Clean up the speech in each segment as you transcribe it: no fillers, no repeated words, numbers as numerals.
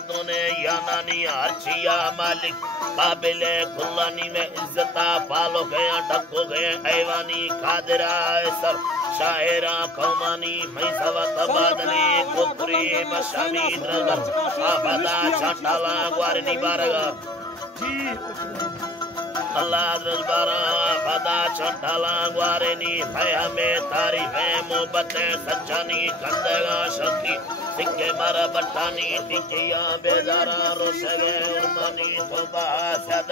ने यानानी हर्षिया मालिक काबिले खुल्लानी में इज्जता पालो गया ढको गए ऐवानी खादिरा सर शायरा कौमानी मैसवा तबादली कुकरी बशामी द्रगर आबदा चाटाला ग्वारनी बारगा अल्लाह दरबारा फदा चटाला ग्वारनी है हमें तारीफ है मोहब्बत सच्चानी कंदेगा शक्ति सिक्के मारा बट्टानी टिकिया बेजारा रोशगे उर्मानी तोबा सद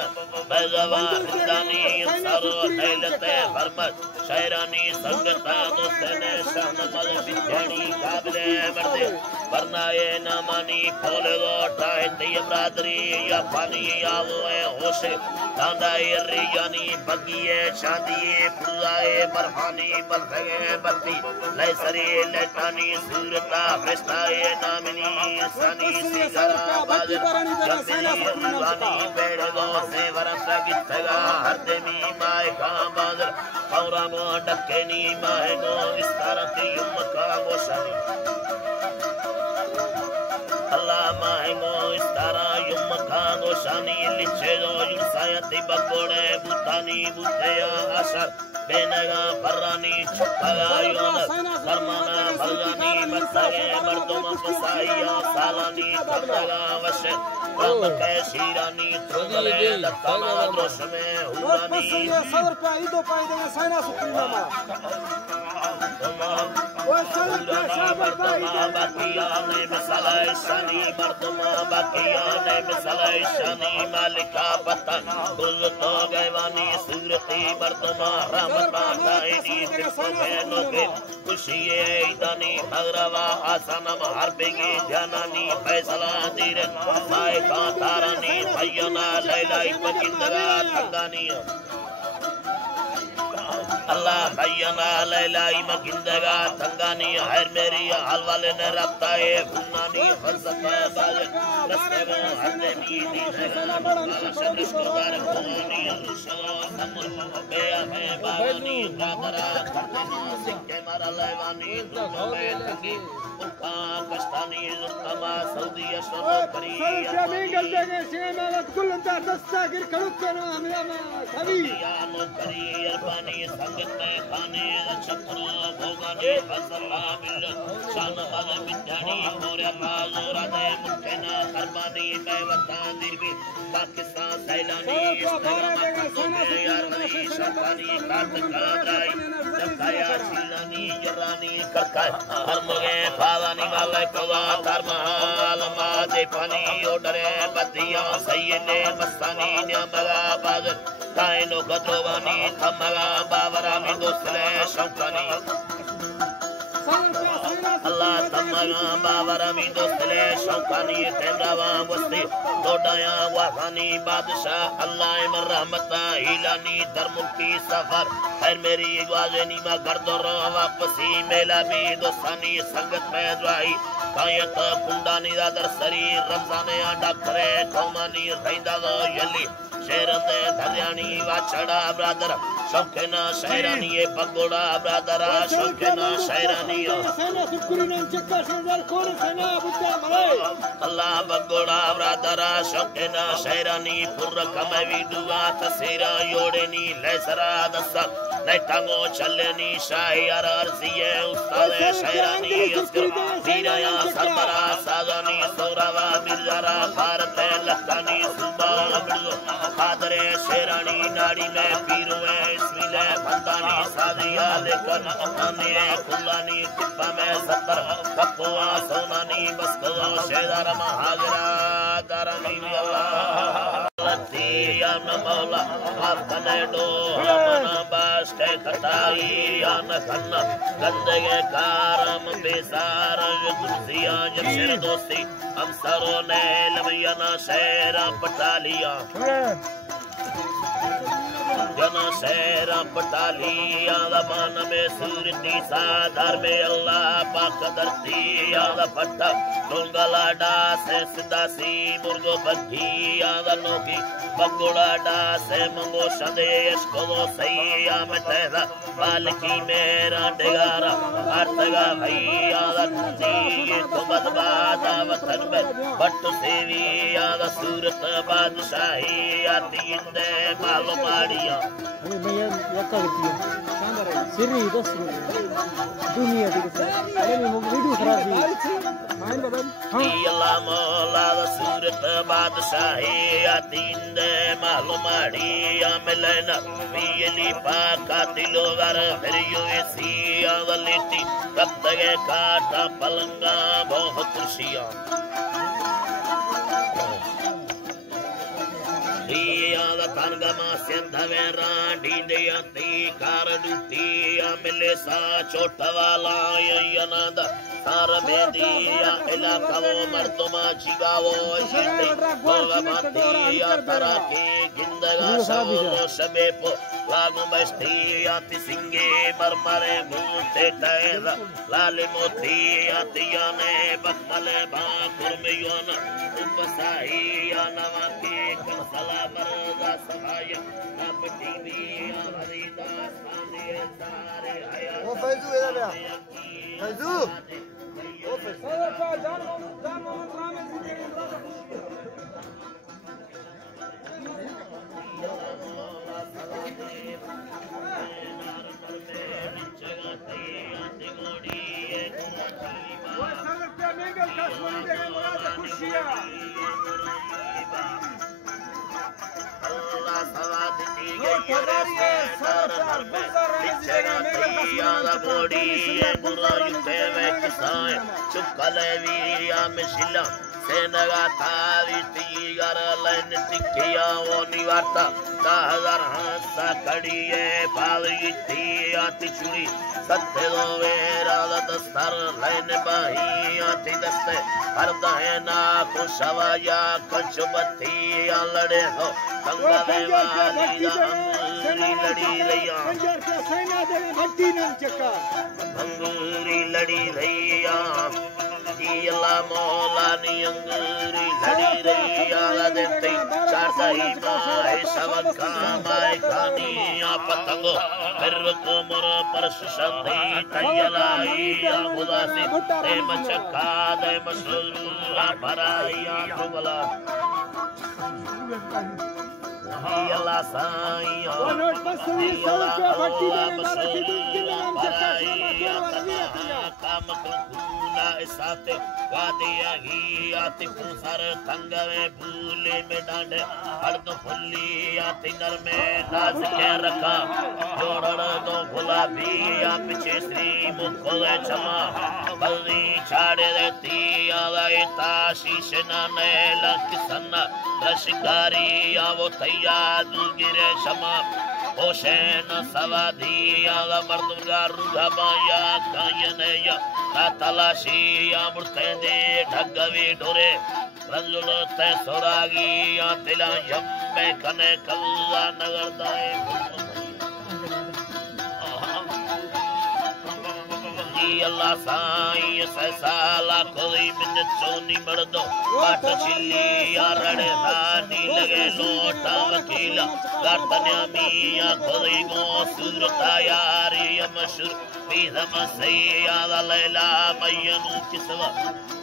बेजवा हिंदानी सरो लैलते फरमत शायरानी संगता दोस्तने शाहनमल बिछड़ी काबिले मर्दे वरना ये नामानी खोले दो टाहे ती बरादरी या पानी या वो है होशे तांदाए रियानी बगिए शादिए पुराए बरहानी बलफगे बत्ती लैसरी लेटानी सूरता फरिश्ताए नामिनी सनी सिगरा बादर जंदी रुवानी बेड़े दो से वरसा गितगा हर देमी माए का बादर औरा गो डकेनी माए गो इस तरह की उम्मका गो शानी अल्लाह माएगो इस तरह युम्मका गो शानी लिचे दो युसायती बगोड़े बुतानी बुतेया असर बेनगा फर्रानी छुपगा योनर सरमाना फर्रानी मत्सगे मर्दुम फसाइया सालानी थमगा वशे रब के शीरानी थुगले लत्तामा द्रोश में हुरानी सदर पे ईदो पाई देगा साइना सुकुंदा मा वो सदर पे शाबर पाई देगा बाकिया ने मसला शानी मर्दुमा बाकिया ने मसला शानी मालिका पतन कुल तो गैवानी सूरती मर्दुमा रहमता दाईनी किसको बहनों के खुशिये ईदानी मगरवा आसनम हरबेगी जानानी फैसला दीर माए का तारानी भैयाना लैलाई पकिंदगा तंगानी अल्लाह भैयाना लैलाई मकिंदगा तंगानी हर मेरी हलवाले ने रखता है फुनानी फलसफा बाजे रस्ते में हरने मीनी है शब्द बार फुनानी रुशला समर बेया में बावनी रादरा सिक्के मारा लैवानी दोनों में तंगी उनका कष्टानी जुर्तमा सऊदी अशरफ करी जमीन गलते से में कुल अंदर दस्ता गिर खड़ुक करना हमरा खबी या नो करी अरबानी संगत में खाने छत्र भोगानी फसला मिल शान वाले विद्यानी मोरे बाजूरा दे मुठना खरबानी में वतन दिल पाकिस्तान सैलानी यारनी शफानी काट कराई दकाया चिलानी जरानी करका हर मगे फालानी वाले कवा धर्महाल माजे पानी ओडरे बदिया सैयदे मस्तानी न्यामगा बाज कायनो गदवानी थमगा बावरा में दोसले शौकानी अल्लाह तमगा बावरा में दोसले शौकानी तेमरावा वस्ती दोडाया वाखानी बादशाह अल्लाह इमर रहमता हिलानी दरमुकी सफर हर मेरी ग्वाजनी मा गर्दर वापसी मेला भी दोस्तानी संगत में दुआई कायत कुंडानी दादर सरी रमजाने डाकरे कौमानी रहिंदा यली शेरंदे धरयानी वाछड़ा ब्रादर शौकेना शायरानी ये पगोड़ा ब्रादर शौकेना शायरानी सेना सुकुरी ने चक्का सेंदर कोन सेना बुद्धा मले अल्लाह पगोड़ा ब्रादर शौकेना शायरानी पुर कमवी दुआ तसेरा योड़ेनी लेसरा दस नेटांगो चलेनी शायर अर्जिए उस्ताद शायरानी वीराया सरबरा साजानी सोरावा मिर्जारा भारत लखानी सुबान खादरे शेरानी नाड़ी में पीरुए इसमिले भंदानी सादिया लेकर आने खुलानी टिप्पा में सत्तर कपुआ सोनानी बस्को शेदार महाजरा दारानी अल्लाह या मौला आपने दो मना बास के खताई या न खन्ना गंदे कारम बेसार युद्धिया जब शेर दोस्ती हम सरों ने लमयना शेरा पटालिया जन शहरा पटाली आदा मान में सूरती साधर में अल्लाह पाक धरती आदा पट्टा डोंगला डा से सिदासी मुर्गो बग्गी आदा नोकी बगुड़ा डा से मंगो संदेश को सही आम तेरा बालकी मेरा डेगारा अर्तगा भाई आदा ये तो बदबादा वतन में बट्टू देवी आदा सूरत बादशाही आती इंदे मालूम आड़िया भैया यक्का करती है सिरी 10 दुनिया की अरे मैं वीडियो खराब थी मान बदल हां अल्लाह मौला सूरत बादशाही आती इंदे मालूम आड़िया मिलना पीली पाका तिलोगर फिर यूएसी आदलेटी कत्तगे काटा पलंगा बहुत खुशियां Iyada tangama sendhavera dindeyati karaduti amile sa chotavala yanada sarabediya elakavo marduma chigavo shiti bogabatiya tarake gindaga savo shabepo lagu bastiyati singe marmare bhute taida lale motiyati yane bakmale bakur meyona upasaiya navaki kansala Marga Sahaya Napati Harida Sani Sare Haya ओ फैजू इधर आ फैजू ओ फैजू जान Mohammad Ram Senaga tari tigar lain tikya oni varta kahar hasa kadiye pali tiyati churi satte do vera dastar lain bahi ati daste harda hai na kushavaya kachubati lade ho ganga devali anguri ladi raiya anguri ladi raiya Allah Mola ni anguri ladi raiya dete charta hi mai savaka mai khani apatango perko mor parshandi tayalai agudasi te machka de masuru paraiya tubala Allah sai Allah साथे वादिया ही आती पुसर तंग में भूले में डांडे Hard fully आती नर में नाच के रखा जोड़न दो गुलाबी या पीछे श्री मुखोए चमा बल्ली छाड़े रहती आलाई ताशीश नाने लकिसन्ना रशगारी या वो तैयार गिरे शमा ओशेन सवादी आला मर्दुगा रुगा बाया कायने या तलाशी अमृते दे ढगवी ढोरे रंजुल ते सोरागी या तिला यम्मे कने कल्ला नगर दाए अल्लाह साईं सैसाला कोई मिन चोनी मर्दो बाट चिल्ली यारड़े रानी लगे लोटा वकीला गर्दन्या मिया कोई गो सूरता यारी मशहूर पीधम सैयादा लैला मैयनु किसवा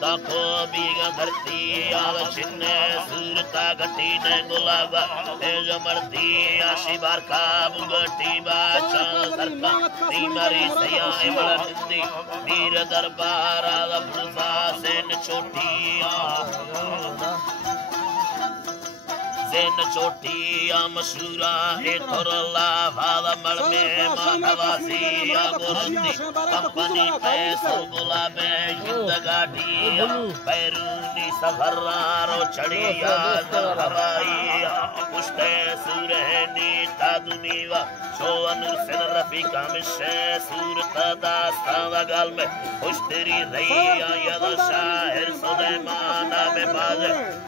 ताको बीगा धरती आवा चिन्ने सूरता घटी ने गुलाबा तेज मर्दी आशी बार का बुगटी बाचा सरका तीमारी सैया बड़ा हिंदी वीर दरबार आला फुलसा सेन छोटिया सेन छोटिया मशूरा ए थोरला भाला मर में मानवासी आबुरती कंपनी पे सुगुला में जिंदगाड़ी पैरूनी सफरारो चढ़िया हवाई पुष्टे सुरहनी तादुनीवा शोअनुर सेन रफीका मिशे सूरत दास्ता वगल में पुष्टरी रैया यद शाहिर सुलेमान में बाज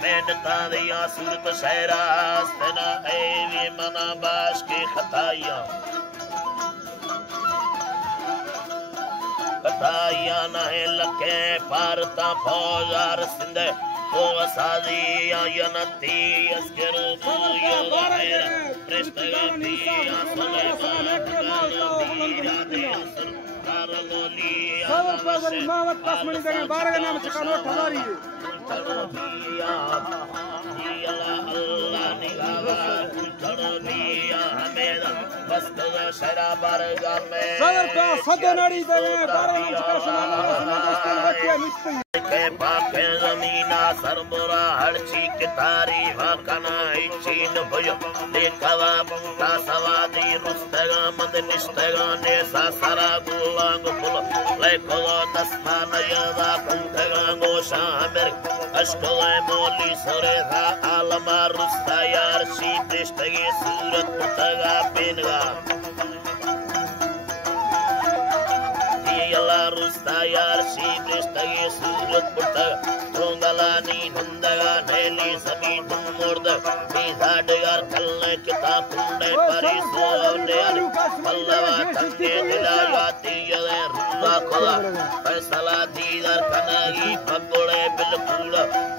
मेहनता दिया सूरत शहरास्तना एवी मना बाश की खताइया कताइया नहे लके पारता फौजार सिंधे ओ साजिया यनती अस्करो पूयो गायर प्रेष्ठगतिया सरकारी मावत कसमणी देंगे 12 नाम चका नोट हजारी सदर पे सदनाड़ी देंगे 12 नाम चका सुना के पाके जमीना सरबरा हड़ची के तारी वाकना इचीन भयो देखवा पुता सवादी रुस्तगा मंद निष्ठगा ने सासरा गुलांग फुल लेको दस्ता नयदा कंठगा गोशा मेरे अष्टोए मोली सोरे था आलमा रुस्ता यार शी दृष्टगे सूरत पुतगा पेनगा यला रुस्ता यार शी दृष्टगे सूरत पुतगा तोंगलानी नंदगा नेली समी तुम मुर्द बीधाड यार कल्ले किता कुंडे परी सोने यार पल्लवा तंगे दिलायाती यदे रुला खोला फैसला दीदर कनागी पगोड़े बिलकुल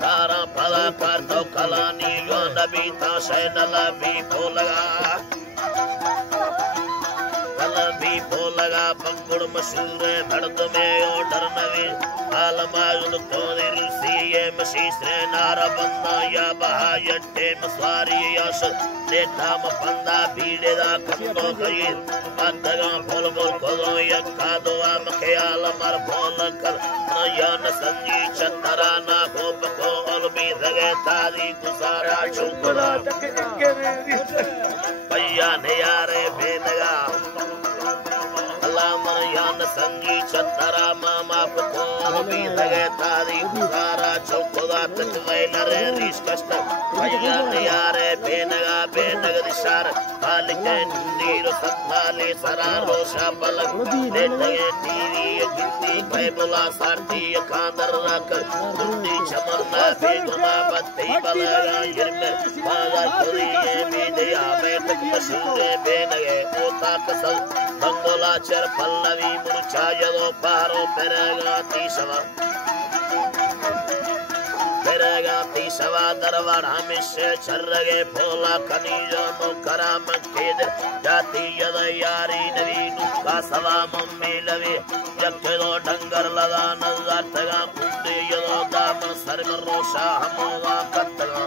कारा फला कर तो कलानी यो नबी ता शैनला भी बोलगा भी बोलगा पंगुड़ मशहूर है भड़क में ऑर्डर नवी आलमाजुल तोदिल सीए मशीसरे नारा बंदा या बहायटे मसवारी यश देता मपंदा भीड़े दा कंदो कई बंदगा बोल बोल कोदो यक्का दुआ मखे आलमर बोल कर या न संजी चतरा ना गोप को अलबी जगे तारी गुजारा चुकला भैया ने यारे बेनगा यान संगी चतरा मामा को भी लगे तारी गुजारा चौकोदा तकवैल रे रीश कष्ट भैया यारे बेनगा बेनग दिशार बालिके नीर सत्ताले सरा रोशा पलक लेटे टीवी गिट्टी पे बुला साटी कांदर रख दुंडी चमरना पे गुना बत्ती बलगा गिरमे बागा खुदी ये मीडिया बैठक मशहूर बेनगे ओता कसल बंगोला चर पल्लवी मुरछा यदो पारो पेरेगा तीसवा दरबार हमेशा चर्रगे भोला खनीजो नो कराम केद जाती यद यारी नवी नुका सवा मम्मी लवे यक्केदो डंगर लगा नजर तगा कुंडे यदो दामन सरगर रोशा हमोगा कत्तगा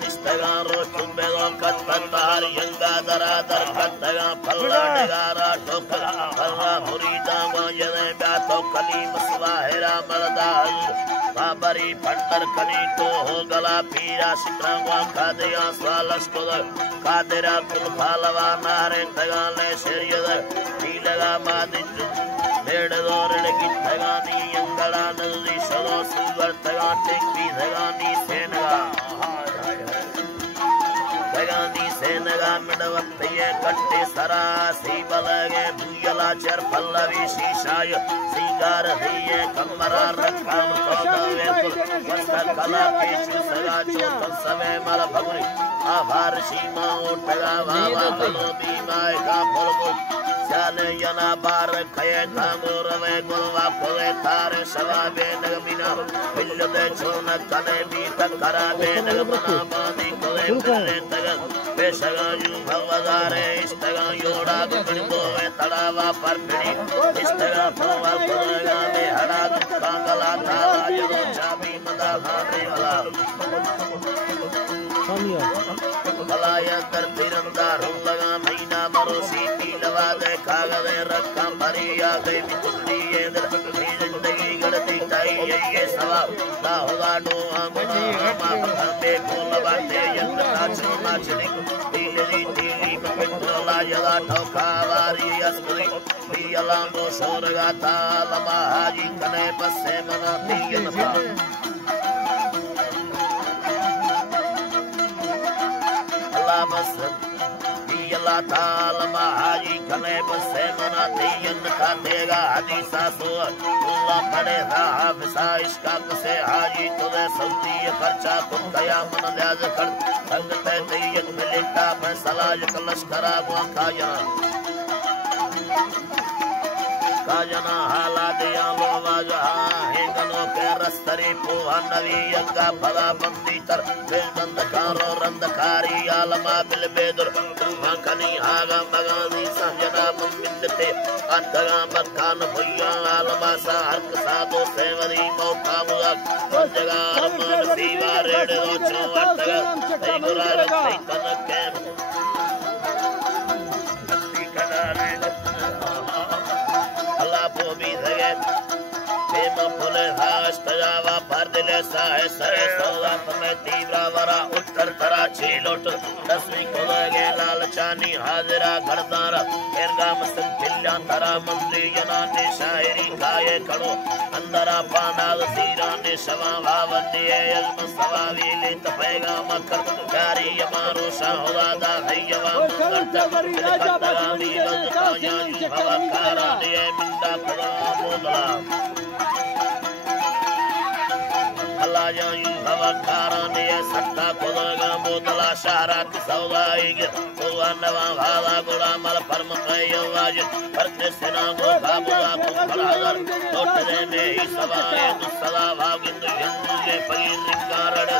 निस्तगा रोचुंबेदो कत्ततार यंगा दरादर कत्तगा फल्ला डगारा ठोकरा फल्ला मुरीदा मायने ब्यातो कलीम स्वाहेरा मरदाल बाबरी पंडर कली तो हो गला पीरा सित्रंगवा कादया स्वालस को कादेरा कुल फालवा नारे तगाले शेरियद नीलगा मादिजु बेड़दो रड़गी तगानी यंगड़ा नदी सदो सुगर तगा टेकी तगानी सेनगा तगानी सेनगा मिडवत्ते कट्टे सरासी बलगे भूयला चर पल्लवी शीशाय सिंगार दिए कमरा रकाम तोदवे वस्त्र कला पेचु सगा चोत सवे मल भगुरी आभार सीमा उठगा वावा कलो बीमाय का फलगो चाले यना बार खये तांगोर वे गोवा कोवे तारे सवा बेन बिना बिल्लदे छोन कने भी तकरा बेन मना मादी कोवे बिल्ले तग पेशगा यू भवदारे इस्तगा योड़ा गुड़ी दोवे तड़ावा पर पिड़ी इस्तगा फवा कोगा में हड़ा कांगला ताला जो चाबी मदा भाने वाला भला आया कर तिरंदा लगा महीना मरोसी लवा दे कागज रखा भरी याद बिजली ये जिंदगी गड़ती चाहिए ये सवा ना होगा डो पे बोल बाते यंत्र नाचो नाचने टीली टीली पिटला जला ठोका वारी अस्त्री पियला मो सोरगाता लमा हाजी कने पसे मना पियन सा अल्लाह बस पियला ताल महाजी कने पसे मना पियन का देगा हदीसा सो अल्लाह पड़े हाफिसा इश्का से हाजी तुझे सल्ती खर्चा तुम गया मन ल्याज कर संग ते तैयत मिलता फैसला कलश करा गवा काजना हाला दिया लो वाजा हेंगनो के रस्तरी पोहा नवी यंगा फला बंदी तर बेंद कारो रंदकारी आलमा बिल बेदुर माकनी आगा मगानी संजना मिलते अतगा मकान भैया आलमा सा हक सादो सेवरी मौका मुआ जगह मन सीवा रेड रोचो अतगा तेमुरा रखई तन के तजावा भर दिले साहे सरे सौदा में तीव्रा वरा उत्तर तरा छीलोट दसवीं को लगे लालचानी हाजिरा घरदारा एरगाम संखिल्या तरा मंत्री जनाने शायरी गाये कड़ो अंदरा पानाल सीरा ने शवा भावती यज्म सवावी ले तपेगा मकर जारी यमारो शाहुदा दा भैया मंगत तगामी बलकाया भवकारा ने मिंदा खुदा मोदला जायू भवकारा ने सट्टा खुदगा बोतला शहरा की सौदाई तो नवा भाला गुड़ा मल परम कयवाज करते सेना गो बाबुआ को फलादर तोटरे में ही सवाए सदा भागिंद यंगे पगिंद कारण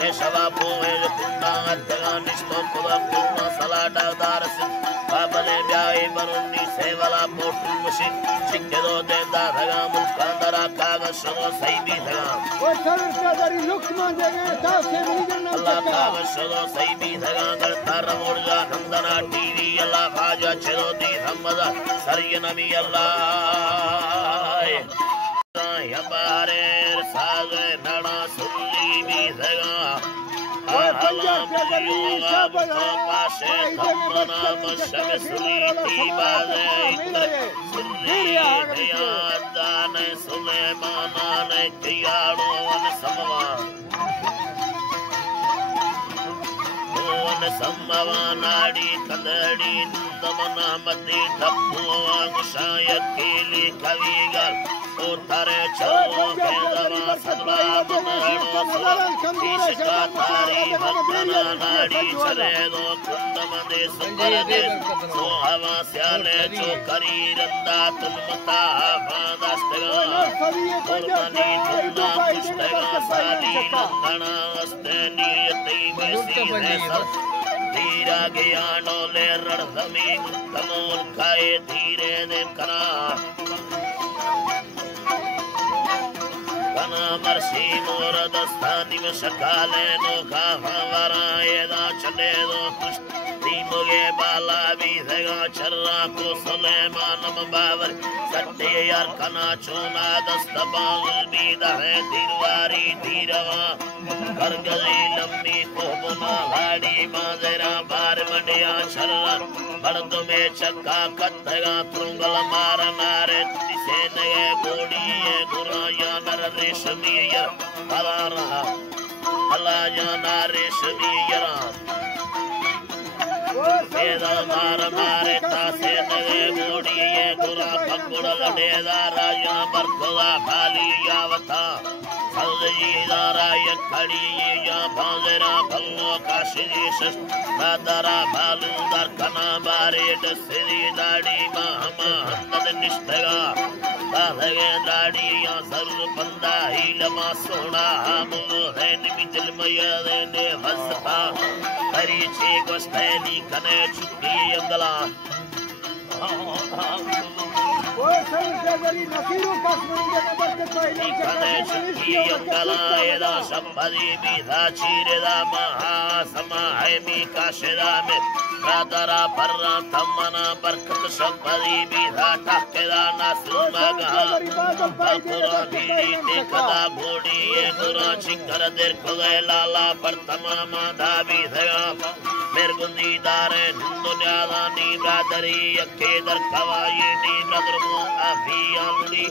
हे सवा पोए कुंडा अतगा निष्ठो खुदा कुंडा सलाडा दारस बाबले ब्याई बरुनी सेवला पोटू मशी चिक्के दो देदा धगा मुकांदरा कागज सो सही भी धगा अल्लाह कागज सो सही भी धगा कर तार मोड़गा नंदना टीवी अल्लाह खाजा चलो दी हमदा सरिय नबी अल्लाह हमारे साज नड़ा सुल्ली भी धगा आला मयूगा तो पासे कमना मशब सुलीती बाजे इतर सुल्ली यादान सुलेमाना ने कियाड़ो वन समवा सम्मवा नाड़ी कंदड़ी दमना मती ठप्पुआ गुशाय केली कविगल ओ तारे चलो के दवा सदवा मनड़ो सदा ईशका तारी भक्तना नाड़ी चले दो कुंदम दे सुंदर दे सो हवा स्याले जो करी रंदा तुम मता बादस्तगा कुर्बानी तुमना कुश्तगा साली नंदना वस्ते नियति में सीधे सर धीरा ज्ञानो ले रण जमीन कमोल खाए धीरे ने कना कना मर्सी मोर दस्तानी में शकाले नो खावा वराए दा चले दो कुश्ती मुगे बाला भी धगा चर्रा को सुलेमान बाबर सत्ते यार कना चोना दस्तबाल भी दहे दिलवारी धीरवा कर गई लम्बी को बुना लाड़ी माजरा बार मंडिया चर्रा बड़द में चक्का कत्थगा तुंगल मार नारे तिसे नगे गोड़ी गुराया नर रेशमीयर भला रहा भला जाना रेशमीयर वेदा मार मारे तासे नगे गोड़ी गुरा पकड़ लडेदा राजा बरखला भाली यावता दाराय खड़ी या भाजरा भल्लो काशीश दारा भालू दरकना बारे दसरी दाड़ी मामा हंदद निष्ठगा दाधगे दाड़ी या सर बंदा ही लमा सोना मुलो है निमिजल मयदे ने हसता हरी छे गोस्तेनी कने छुट्टी अंगला Ikane shiki yangala eda shambhadi bidha chireda maha samahemi kasheda me radara parra tamana barkat shambhadi bidha takeda nasumagaha alpura bidi tekada godi ye gura chikara der kode lala partama madha bidha mergundi dare dunyada ni bradari yakke dar kawaye ni bradru afiyaludi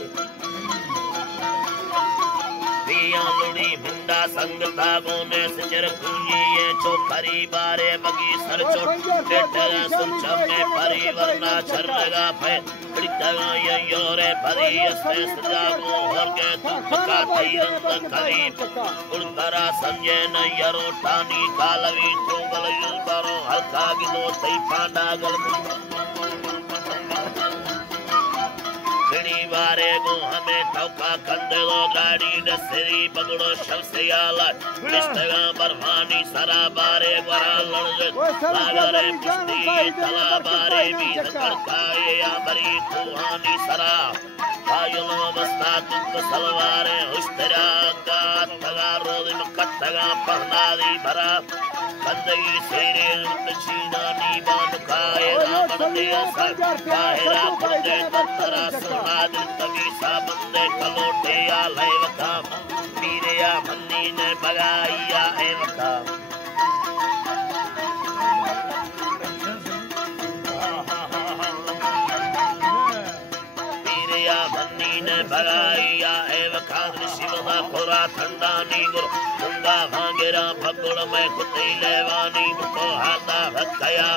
Ludi Minda Sangata Gone Sijar Kunji Chokari Bare Bagi Sarchot Tetara Sunchame Parivarna Charnaga Phe Kritaga Yore Pari Asjago Horge Tupaka Thiranda Kari Ultara Sanjena Yaro Tani Kalavi Tungal Yulbaro Halka Gido Taipanda Galmu बारे को हमें ठोका कंदे लो गाड़ी दसरी पकड़ो शमसियाला निष्ठगा बरवानी सरा बारे वरा लड़े लागरे पुष्टि तला बारे भी करकाए या बरी कुहानी सरा आयुलो मस्ता तुक सलवारे उस्तरा का तगा रोद मकटगा पहना दी भरा कंदगी सेरे तचीना नी बान खाए रामदे सर काहेरा कुंदे ततरा सोना तभी साबंदे कलोटे या लैवका पीरे या मन्नी ने बगाइया एवका पीरे या मन्नी ने बगाइया एवका शिवदा पुरा ठंडा नी गुरु मुंगा भांगेरा भगुड़ में कुत्ते लेवानी मुको हाथा भक्कया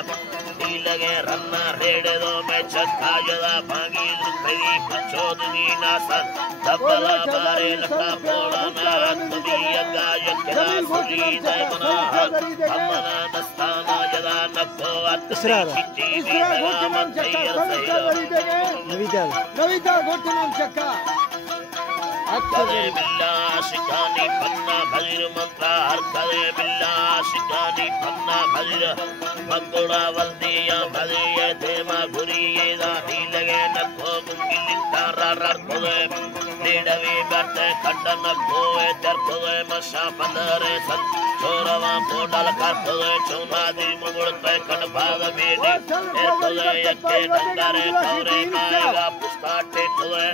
लगे रन्ना रेड़े दो में चक्का जदा भांगी तेरी पछोदनी नासन दबला बारे लटा पोड़ा ना तुमी यगा यकरा सुली दैमना हमना दस्ताना जदा नक्को अतरी चिट्टी दीगा मत्तैया सैया नवीता घोटनम चक्का कदे बिल्ला शिकानी पन्ना भजिर मंत्रा हर कदे बिल्ला शिकानी पन्ना भजिर मगुड़ा वल्दिया भजिए देवा घुरिए दानी लगे नखो गुंगिली तारा रर्कोए नीडवी बरते खड्डन गोए तरकोए मशा पंदरे सन चोरवा पोडल करकोए चौनादी मुगुड़ पे कनभाग बेदी एरकोए यक्के डंडरे कौरे आएगा पुस्ताटे कोए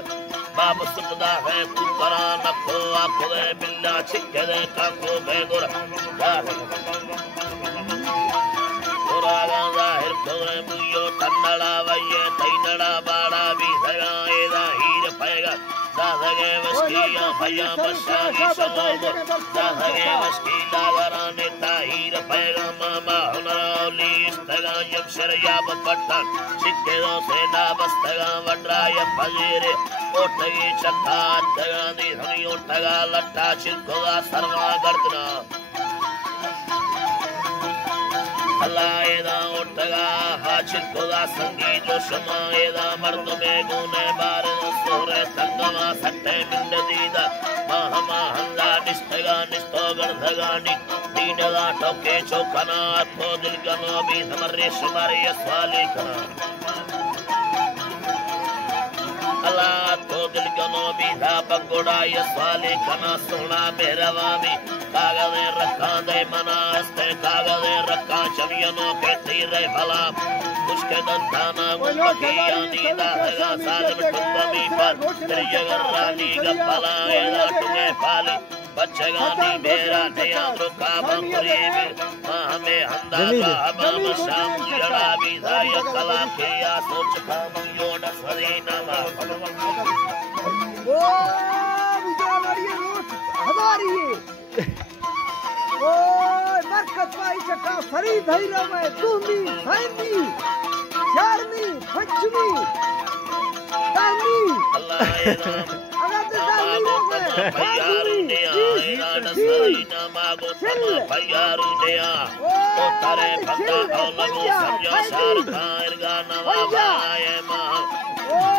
बाप सुपदा है कुकरा नखो आखोए बिल्ला छिक्के दे काको बेगुर जाहिर कोरे मुयो तन्नड़ा वये तैनड़ा बाड़ा भी धगाएदा हीर पैगा दाधगे मस्किया भया बशागी समोग दाधगे मस्किला वराने ताहीर पैगा मामा हुनरावली इस्तगा यक्षर याब पट्टन छिक्के दो सेना बस्तगा वड्राय फजीरे ओटगी चक्का तगा दी धनी ओटगा लट्टा छिलकोगा सर्वा गर्दना अल्लाह ओटगा हाचिल कोगा संगी जो शमाएदा मर्द में गुने बारे सोरे तंगमा सट्टे मिंड दीदा महमा हंदा निस्तगा निस्तो गणधगानी दीनगा टोके चौकना अथो दिल गनो भी समरे शुमारे यस्वाले कना अल्लाह तो दिल गनो भी धा पगोड़ा यस्वाले कना सोना मेहरवामी कागज़े रखा दे मनास्ते कागज़े रखा चमियनों के तीरे भला उसके दंताना गुंबकिया नीदा हैगा सालिम टुंगमी पर तेरी जगर रानी गप्पला एदा टुंगे फाली बच्चेगा नी मेरा नया रुका बंकुरी में हमें हंदा का हमाम शाम जड़ा भी धाय कला के या सोच का मंगो डसरी नमा ओ मुझे लड़िए रोट हमारी ओए मरकत भाई चक्का सरी धैर्य में दूनी सैनी चारनी पंचमी दानी अल्लाह अगर दानी में भैयारू ने आया दसरी ना मागो भैयारू ने आ तो तारे बंदा और लगो समझो सार खार गाना वाबाए मां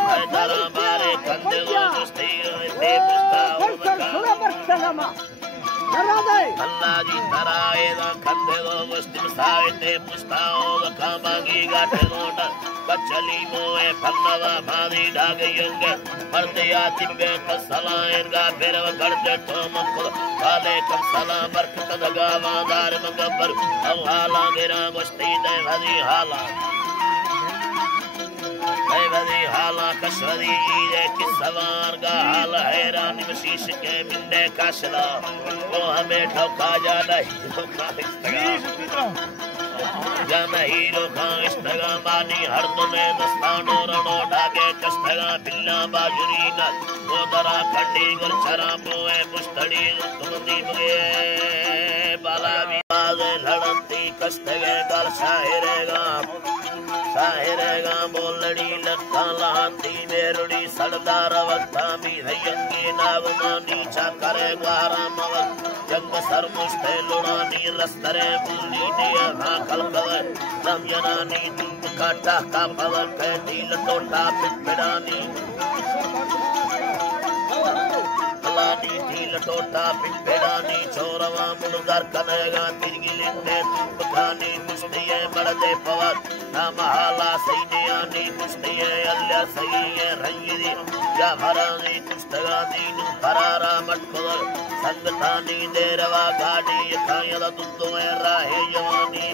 हैदरा बारे कंदे लो मुस्ती बेपुस्ता और अल्लाह जी तराए दा खंदे दो मुस्लिम साइते पुस्ताओ वखामागी गाठे दोंडा बचली मोए फन्नवा मादी डागयंगे मर्दे आतिबे तसलाइन गा बेरव गड़ते तो मुकुल वालेकुम सलाम बरकत दगा वादार मगबर औ हाला गिरा गुस्ती दे भदी हाला वदी हाला कशवदी ईदे किसवार गा हाल हैरान मशीश के मिंदे काशला वो हमें ठोका जाना हीरो का इस्तगा जाना हीरो का इस्तगा मानी हर दुने दस्तानो रणो ढाके कस्तगा बिल्ला बाजुरीना वो दरा खंडी गुरचरा मोए पुस्तड़ी तुमदी मुगे बाला विवादे लड़ती कस्तगे गल शाहिरेगा बोलड़ी लक्का लाती मेरुड़ी सरदार वक्ता भी हयंगी नागमानी चाकरे ग्वारा मवक जंग सर मुस्ते लुड़ानी रस्तरे बुली दिया भाकल कवर रमयनानी दूप काटा का पवर कहती लटोटा पिटपिड़ानी अलानी थी लटोटा पिटपिड़ानी चोरवा मुड़दर कनेगा तिरगी लिंदे दूप खानी मुस्तिये बड़दे पवर नामहाला सैनियानी कुश्तिये अल्लाह सैये रंगिदी या भरानी कुश्तगानी नु फरारा मटकुदर संगतानी देरवा गाड़ी यखायद तुद्दुए राहे यवानी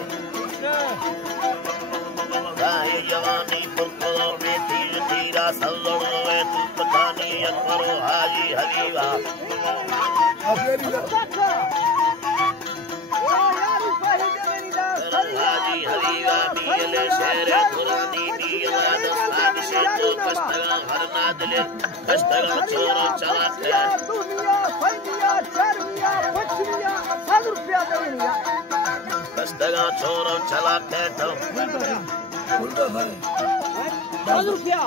पुरकुदो में तीर तीरा सल्लुड़ुए तुपतानी अकबरो हाजी हबीबा हाजी हबीबा मिले शेर कुरानी मिला दस्ताग से तो कस्तगा हरना दिले कस्तगा चोर चला के दुनिया फैलिया चरमिया पछमिया 100 रुपया देनिया कस्तगा चोर चला के तो 100 रुपया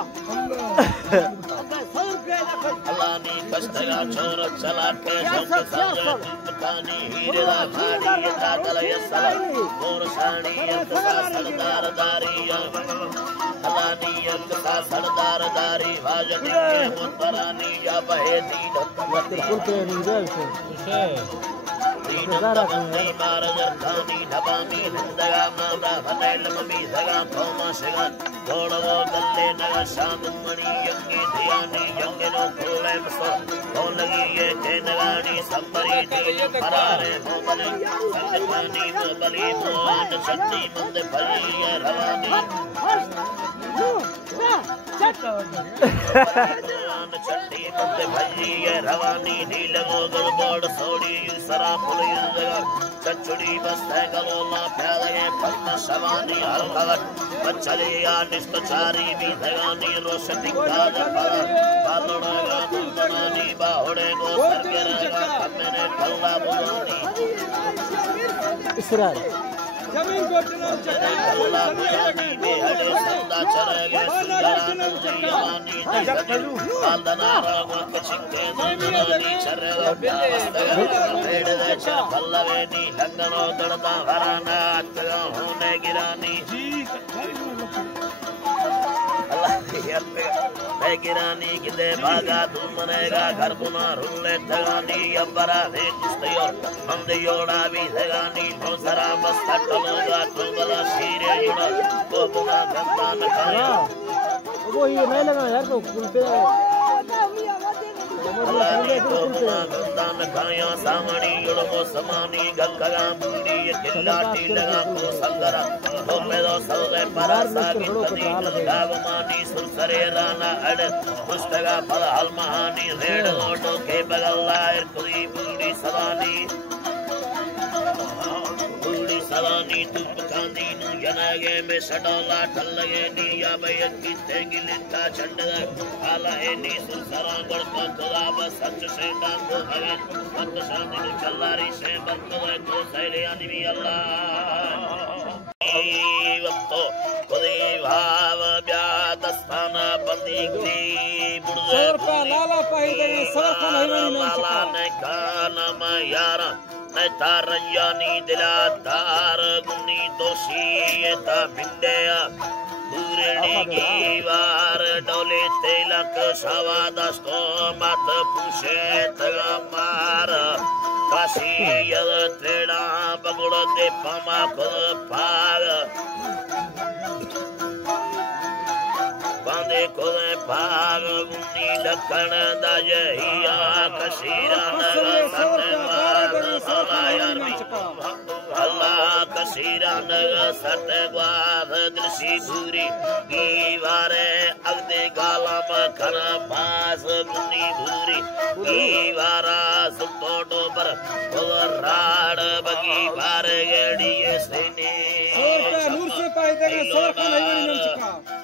अल्लाह ने कस्तगा चोर चला के तो पानी हीरा भाड़ी दादल यसला मोर साणी यंता सरदार दारिया अलानी यंता सरदार दारी वाजनी मुतरानी या बहे दीन दीन मार जरखानी ढबानी हिंदगा मामरा फनेल ममी सगा थोमा शिगन थोड़वो गल्ले नगा शांत मणि यंगी धियानी यंगनो खोले मसो हो लगी ये केनगानी संबरी दीन फरारे मोबले संगतानी मोबली मोहन शक्ति मंद भली ये रवानी छठी मंद भली ये रवानी नीलगो गलबोड़ सोड़ी सरा पुल चचुड़ी बस है गलोला प्यादे पन्न शवानी हलकवट बचले या निष्ठचारी भी धगानी रोशनी का जफर बालड़गा दुंदनानी बाहुड़े गो सरगरेगा कमने कल्ला बुलानी इसरार जमीन को कल्ला बुलानी बेहड़े संदा चरेगे सुंदरानी जयानी जगदलू बालदना रागो कचिंके दुंदनानी चरेगा बेड़ दे चर पल्लवेनी लंगनो दड़दा वराना अत्तगा होने गिरानी मैं गिरानी किदे भागा तुमनेगा घर बुना रुले ठगानी अब्बरा दे कुस्तयो मंदियोड़ा भी ठगानी भोसरा मस्ता टलोगा तुगला शीरे युड़ा वो बुना गंदा न खाया वो ये नहीं लगा यार तो पुल पे खाया सामणी युड़ो समानी गंगा मुंडी किल्ला टीलगा को संगरा तो मेरो सौदे परा साबित बदी गावमानी सुरसरे राना अड़ पुस्तगा फल हलमहानी रेड लोटो के बगल लायर कुरी बूढ़ी सदानी तुप खांदी नु जनागे में सडोला ठल्लगे नी या बैत की तेंगी लिंता चंडद आला है नी सुरसरा गड़ को खुदा बस सच से दान को भगन मत शांति नु चल्लारी से बरको को सैले आदमी अल्लाह वक्तो खुदी भाव ब्यादस्तान बंदी गी बुड़े लाला पाही दे सरफन हईवनी लाला ने कान म यारा तारंजानी दिला तार गुनी दोषी ता भिंडया दूरणी की वार डोले तिलक सवा दस्तो मत पूछे तगा मार वासी यल त्रेड़ा बगुड़ दे पमा खुद पाग पांदे खुद पाग गुंदी ढक्कन दजहिया कसीरा नग सतवाद सलायरमी अल्लाह कसीरा नग सतवाद दृशी भूरी गीवारे अगदे गालम खर पास गुंदी भूरी गीवारा सुतो डोबर राड़ बगी बार गेड़िए सेने नूर से पाए देंगे सर का नहीं मिल चुका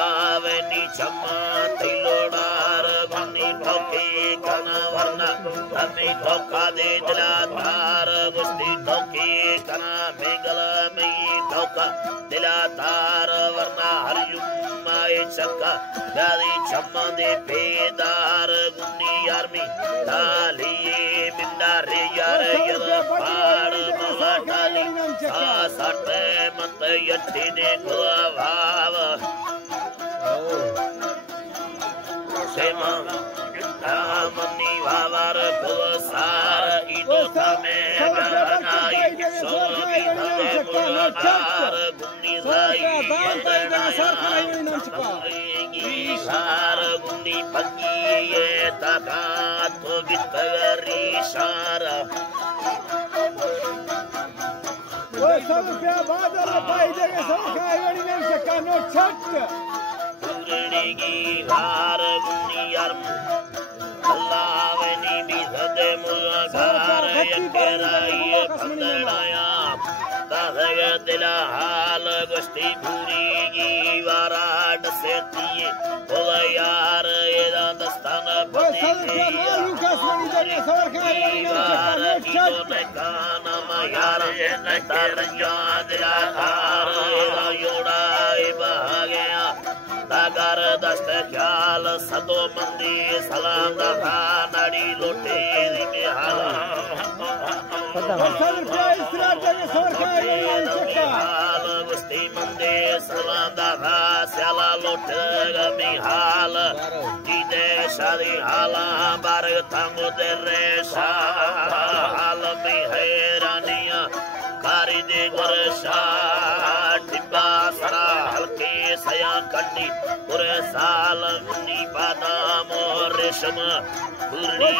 आवेनी चम्मा तिलोड़ार गुनी ठोके कना वरना तमी ठोका दे दिला तार गुस्ती ठोके कना मेगल मई ठोका दिला तार वरना हरियुम माए चक्का गादी चम्मा दे पेदार गुनी यारमी तालिए मिंडा रे यार यल पाड़ मला ताली साटे मत यट्टी दे गुआ भाव सेमा रामनी वावर पुसार इदो तमे गनाई सोबी तमे पुलार गुनी जाई सार गुनी पगी ये तका तो बितरी सारा वो सब क्या बात है पाई देंगे सर का नहीं मिल चुका नो छट की हार गुनी यारम अल्लाह वनी भी सदे मुगार यकेराई फंदनाया ताजग दिला हाल गुस्ती भूरी की वाराड से तिए ओ यार एदा दस्तान पति मालूम का सुनी देंगे सर का नहीं मिल चुका नो छट काना यार न तरजा दिला हार एदा योड़ा भागया दागर दस्त ख्याल सदो मंदी सलाम दफा नड़ी लोटे में हाल गुस्ती मंदी सलाम दफा स्याला लोटे में हाल जीदे शादी हाला बारग तंगो दे रेशा हाल में हैरानिया कारी दे गुरशा डिब्बा सरा हल्के सया कंडी पूरे साल मुनी बादाम और रेशम पूरी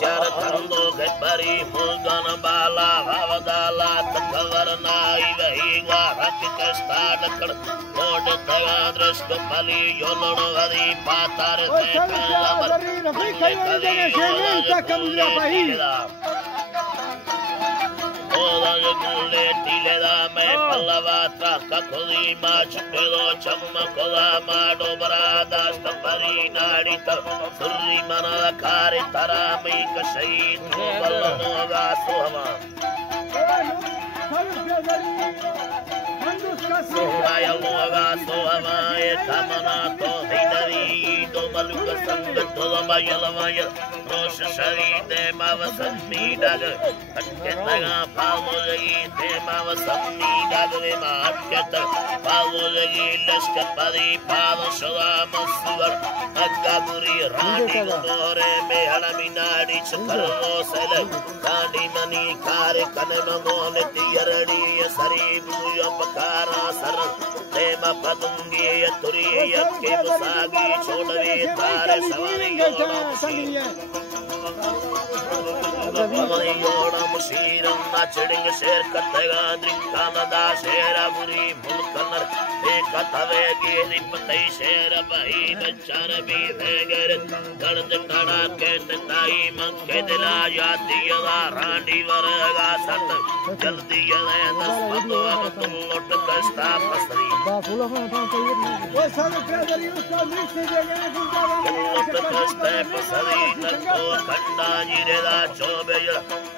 चार कंदो गपरी मुगन बाला हवदाला तकवर नाई वही वाहक कष्टा डकड़ मोड तगा दृष्ट पली योलण वरी पातार से कलमर ओदग गुले तिलेदा मैं पल्लवा त्राका खुदी माच पेदो चम्मकोदा माडो बरादा स्तंभरी नाड़ी तर सुर्री मना कारी तरा मई कशई तो बल्लनोगा सोहवा सोहराया लोगा सोहवा एक मना तो हिदरी तो मलुक संगत तो मयलवाय रोश शरीर मावसन्नी डग अटके तगा पावोगी ते मावसन्नी डग वे माटके पावोगी लश्कर पदी पाव शवा मसवर अग्गाबुरी रानी गोरे में हलमी नाड़ी चकरो सेल रानी मनी कार कनमोन तियरड़ी सरी बुयो पकारा सर तेमा पदुंगी तुरी के मुसागी छोड़वे तारे सवारी योड़ा मुशीरम ना चिड़िंग शेर कतगा द्रिकाना दा शेरा बुरी मुल्कनर एक तवे की रिपतई शेर बही बचार भी भेगर दर्द टड़ा के ताई मंगे दिला याती यदा रांडी वरगा सट जल्दी यदा दस पतवा तुल्लोट कष्टा पसरी वो सब प्यादरी उसका मिक्स देंगे तुल्लोट कष्टा पसरी तको खंडा जिरेदा चोबेज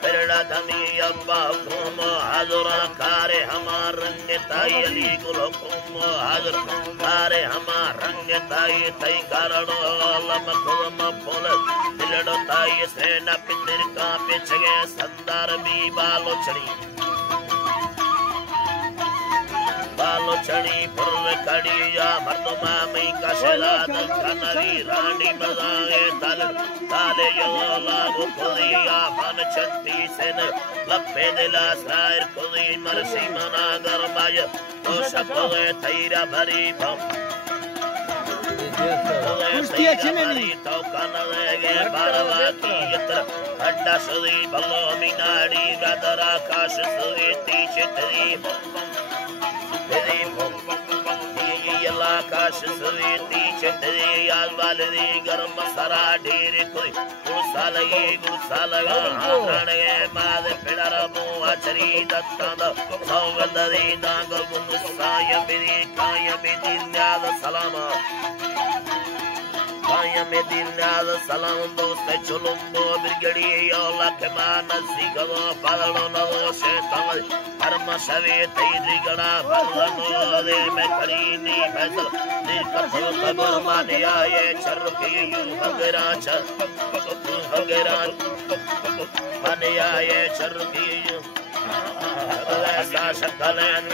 तेरड़ा धमी अब्बा हुकुम हाजुर कारे हमार रंग ताई अली कुल हुकुम हाजुर कारे हमार रंग ताई तई कारणो लम कुलम फूल दिलड़ो ताई सेना पितर का पिछगे संदार भी बालो चढ़ी मर्दमा में कशेदाद कनरी रानी मजाए तल ताले योला गुखुदिया मन चंती सेन लपे दिला सायर खुदी मरसी मना गरमाय तो शकोए थैरा भरी भम कुश्ती अच्छी नहीं तो कनलेगे बारवा की यत्र अड्डा सुदी भलो मिनाड़ी गदरा काश सुदी तीचे तेरी आकाश सुवेती चटरी याल वाली गरम मसाला ढेर कोई गुस्सा लगा हाणे माद पिडर मो अचरी दत्तंद सौगंधरी दाग गुस्सा यबिरी काय बिदी न्याद सलामा Kaya medinad salam dost chulumbo birgadi yola keman sigavo padalona shetal karma save tayri gada padalano de me karini faisal nikatho tabur mane aaye charki yu hagera mane aaye charki yu Shakalen,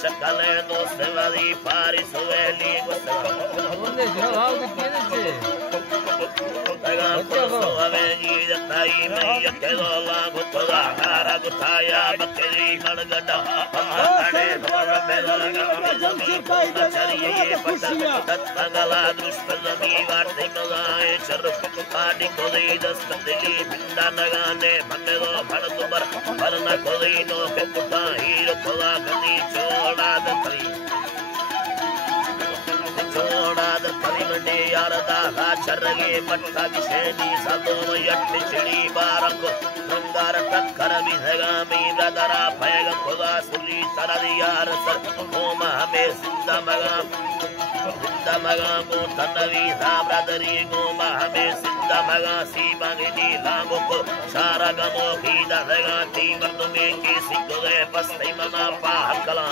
Shakalen, Ostevali, Paris, Oveli, Kodino Peputa, Hiro Kola, Gani, Choda, the Karimandi, Yarada, Charagi, Mataki, Sheni, Sado, Yatichini, Barako, Nangara, Takarabi, Hagami, Radara, Paga, Kola, Suri, Taradi, Yarasar, Oma, Hames, Damagam, Damagamo, Tanavi, Zabradari, Goma, Hames, Damagasi, Bangini, Lamoko, Saragamo, Hida, Hagati, Mardomeki, Sikole, Pastimana, Pakala.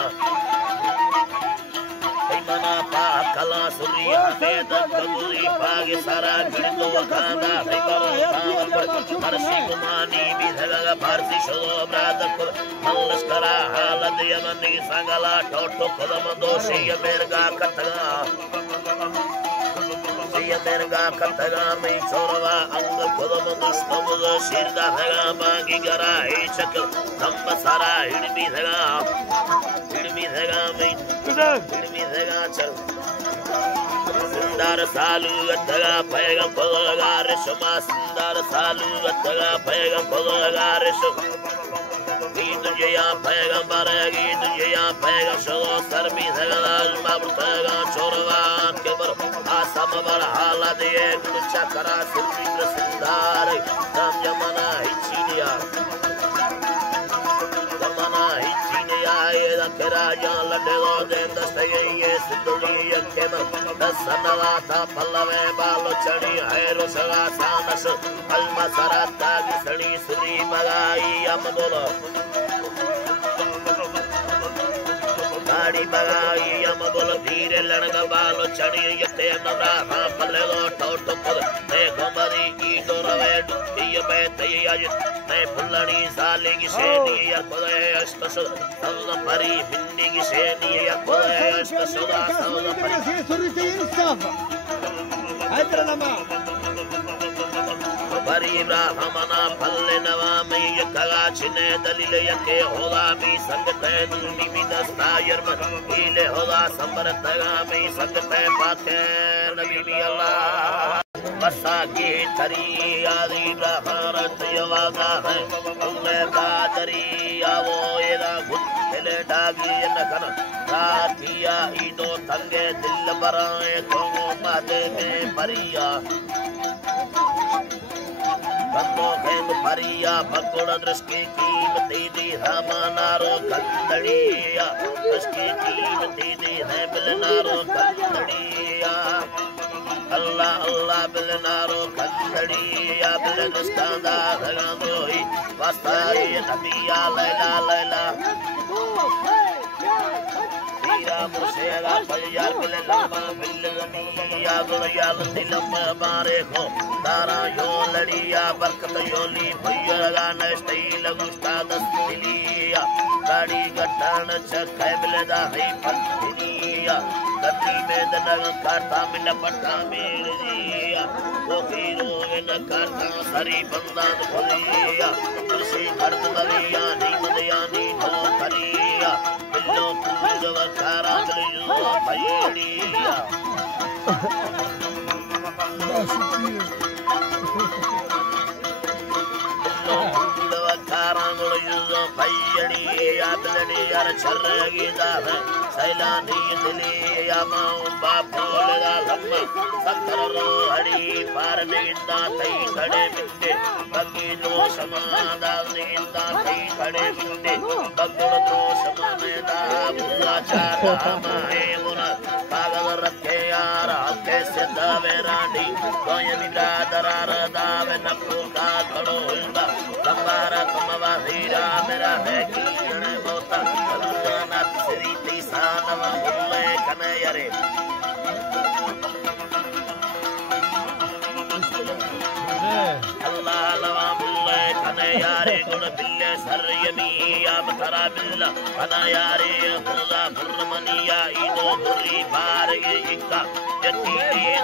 Pakala Suri Hamed Kaburi Pagi Sara Girindo Wakanda Hikaro Marsi Kumani Bidhaga Parsi Shodo Bradakur Malaskara Halad Yamani Sangala Toto Kodamando Shia Merga Kataga Shia Merga Kataga Mai Chorava Anga Kodamando Stomuda Shirda Haga Bangi Gara Hechakal Nambasara Hidbidhaga Mai Sundar Salu Gataga Pega Polaga Rishama Sundar Salu Gataga Pega Polaga Risham Gitu Jaya Pega Baragi Jaya Pega Shalo Sarmi Hagala Mabutaga Chorava Kebar Asamabar Halade Chakara Sindra Sindari Ram Yamana Hichinia Keraja Ladelo then the Staye Sinduri and Kemal, the Sanavata Palave Balochani, Aerosaga Sanas, Almasarata, Sari Suri Bagai Yamadola. Badi Bagai Yamadola, Pire Lanaga Balochani, Yatemana, Palelo, Toto, Negomari, Idora, Yabete, Pulani, Saligi, Shani, Yakole, Soda Pari, Bindigi, Shani, Yakole, Soda Pari. Baribra, Hamana, Palenava, Yakaga, Chine, Dalile, Yake, Hola, Mi, Sangate, Nimida, Stayerman, Ile, Hola, Sambarataga, Mi, Sangate, Pate, Nabi Allah. Masaki Tari Adi Braharat Yavaga Ume Badari Avo Eda Gutele Dagi Nakana Ratia Ido Tange Dilabara Tomo Made Paria Kando Ken Paria Pakoda Draski Didi Ramanaro Kandariya Draski Didi Ramanaro Kandariya Allah Allah Belenaro Kandari Belenustanda Hagandoi Vastai Nabiya Laila Laila Tira Musera Payar Belenama Bilaniya Gulayal Dilama Bareko Tara Yoladiya Barkata Yoli Payagana Stila Gustada Stilia गाड़ी गठन छखे बिलदा है पंथिनिया गद्दी में दनग करता मिल पट्टा मेरिया वो hero इन करता सरी बंदा खोलिया तुलसी खर्द दलिया नी मदियानी नो करिया बिल्लो पूज वखारा गलियो भैलिया सैलानी दिलिया मां बापोल लम्मा सत्तर रोहड़ी पार निंदा तई खड़े बिंदे बगीलो समादा निंदा तई खड़े बिंदे बगड़ तो समादा बुला चारा माए मुरा कागज रखे यार कैसे दावे रानी कोई बिरादरार दावे नको का खड़ो हिंदा लंबारा कमवा हीरा मेरा है की जने बोता अल्लाह श्री तीसान मुल्ले कन्हैया अल्लाह लवा मुल्ले कन्हैया रे गुण बिल्ले सर यमिया बतरा बिल्ला कन्हैया रे खुदा फुरमनिया ईदो बुरी बार ये इक्का जती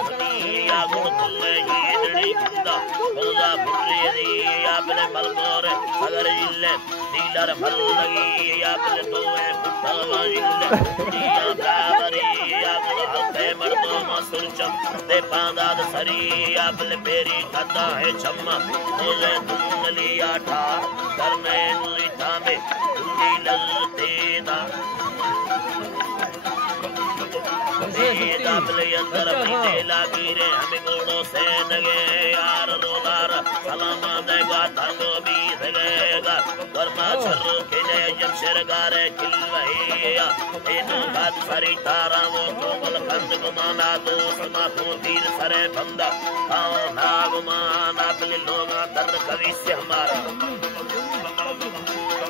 दुनिया गुण मुल्ले ये दड़ी खुदा खुदा बुरी दी आपने मलकोर अगर इल्ले नीलर मल लगी आपने दोए पुतवा इल्ले दिया बाबरी आपने हल्के मर्दों मसुरचम दे पांदाद सरी आपने पेरी कदा है चम्मा मुझे दुंगली आठा करने नुईता में दुंगी ललते दा दाबले अंदर अपने लागी रे हमें गोड़ों से नगे यार रोलार सलामा देगा तांगो भी देगा गर्मा छर्रो के लिए जमशेर गारे किलवहिया इनो बात सरी तारा वो कोमल कंद गुमाना दो समा को तीर सरे बंदा आओ ना गुमाना अपने लोगा दर कवि से हमारा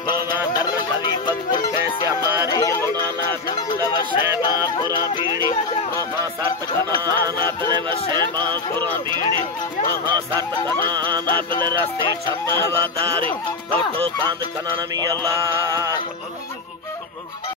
लोगा दर कवि पगुल कैसे हमारे मुनाना बिंदु वशेमा पुरा बीड़ी महा सत कनाना बिल वशेमा पुरा बीड़ी महा सत कनाना बिल रस्ते छम वदारी तो कांद कनाना मी अल्लाह